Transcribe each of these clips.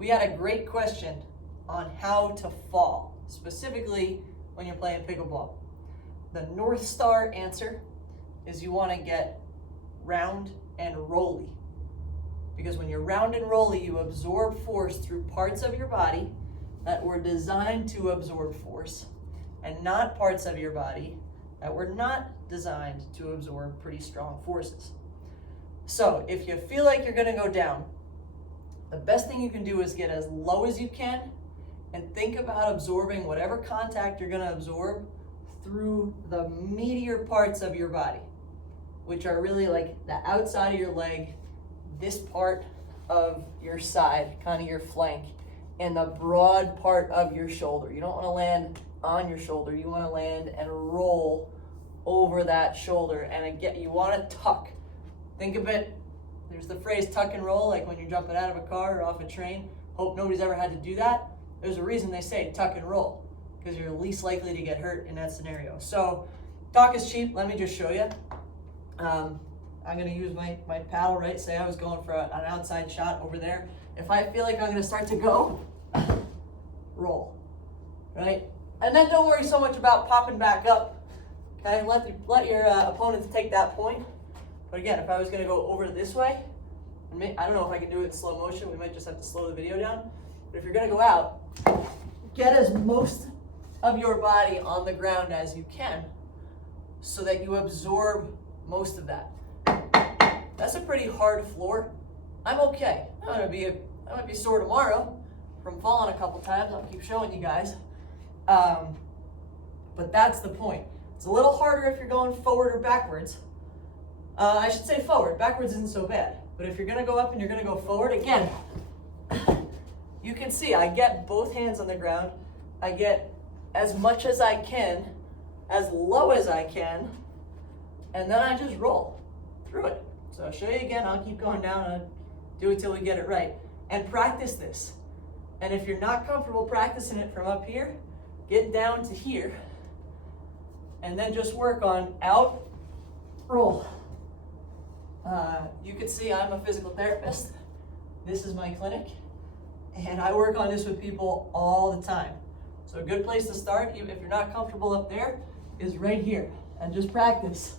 we had a great question on how to fall, specifically when you're playing pickleball. The North Star answer is you want to get round and rolly. Because when you're round and rolly, you absorb force through parts of your body that were designed to absorb force, and not parts of your body that were not designed to absorb pretty strong forces. So if you feel like you're going to go down, the best thing you can do is get as low as you can and think about absorbing whatever contact you're going to absorb through the meatier parts of your body, which are really like the outside of your leg, this part of your side, kind of your flank, and the broad part of your shoulder. You don't want to land on your shoulder. You want to land and roll over that shoulder. And again, you want to tuck. Think of it, there's the phrase tuck and roll, like when you're jumping out of a car or off a train. Hope nobody's ever had to do that. There's a reason they say tuck and roll, because you're least likely to get hurt in that scenario. So talk is cheap. Let me just show you. I'm going to use my paddle, right? Say I was going for an outside shot over there. If I feel like I'm going to start to go, roll, right? And then don't worry so much about popping back up, okay? Let your opponents take that point. But again, if I was going to go over this way, I don't know if I can do it in slow motion. We might just have to slow the video down. But if you're going to go out, get as most of your body on the ground as you can so that you absorb most of that. That's a pretty hard floor. I'm okay. I might be sore tomorrow from falling a couple times. I'll keep showing you guys. But that's the point. It's a little harder if you're going forward or backwards. I should say forward. Backwards isn't so bad. But if you're going to go up and you're going to go forward, again, you can see I get both hands on the ground. I get as much as I can, as low as I can, and then I just roll through it. So I'll show you again. I'll keep going down and do it till we get it right. And practice this. And if you're not comfortable practicing it from up here, get down to here. And then just work on out, roll. You can see I'm a physical therapist. This is my clinic. And I work on this with people all the time. So a good place to start, even if you're not comfortable up there, is right here. And just practice.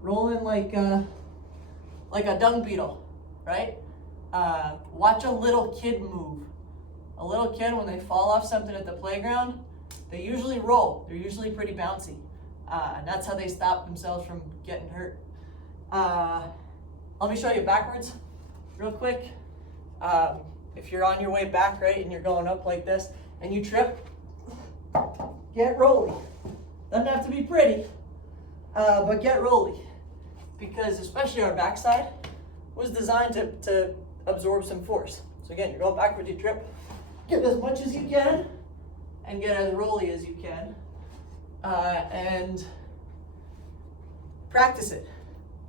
Rolling like a dung beetle, right? Watch a little kid move. A little kid, when they fall off something at the playground, they usually roll. They're usually pretty bouncy. And that's how they stop themselves from getting hurt. Let me show you backwards real quick. If you're on your way back, right, and you're going up like this, and you trip, get rolly. Doesn't have to be pretty, but get rolly. Because especially our backside was designed to absorb some force. So again, you're going backwards, you trip, get as much as you can, and get as rolly as you can. And practice it.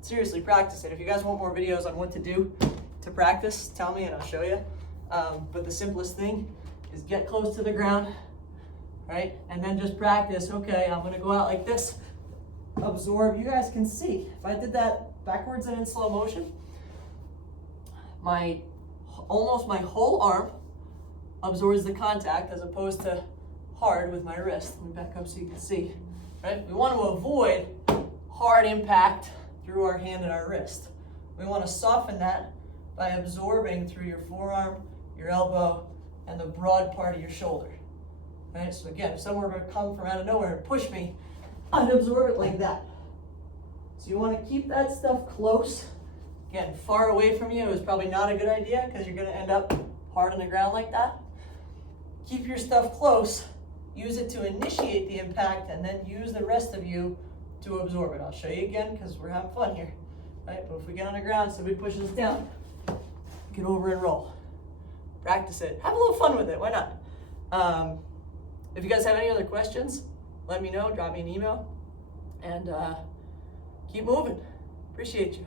Seriously, practice it. If you guys want more videos on what to do to practice, tell me and I'll show you. But the simplest thing is get close to the ground, right? And then just practice. Okay, I'm gonna go out like this. Absorb. You guys can see, if I did that backwards and in slow motion, almost my whole arm absorbs the contact as opposed to hard with my wrist. Let me back up so you can see, right? We want to avoid hard impact through our hand and our wrist. We want to soften that by absorbing through your forearm, your elbow, and the broad part of your shoulder. Right? So again, if someone were to come from out of nowhere and push me, I'd absorb it like that. So you want to keep that stuff close. Again, far away from you is probably not a good idea because you're going to end up hard on the ground like that. Keep your stuff close. Use it to initiate the impact and then use the rest of you to absorb it. I'll show you again because we're having fun here. Right? But if we get on the ground, somebody pushes us down, get over and roll. Practice it. Have a little fun with it. Why not? If you guys have any other questions, let me know. Drop me an email. And keep moving. Appreciate you.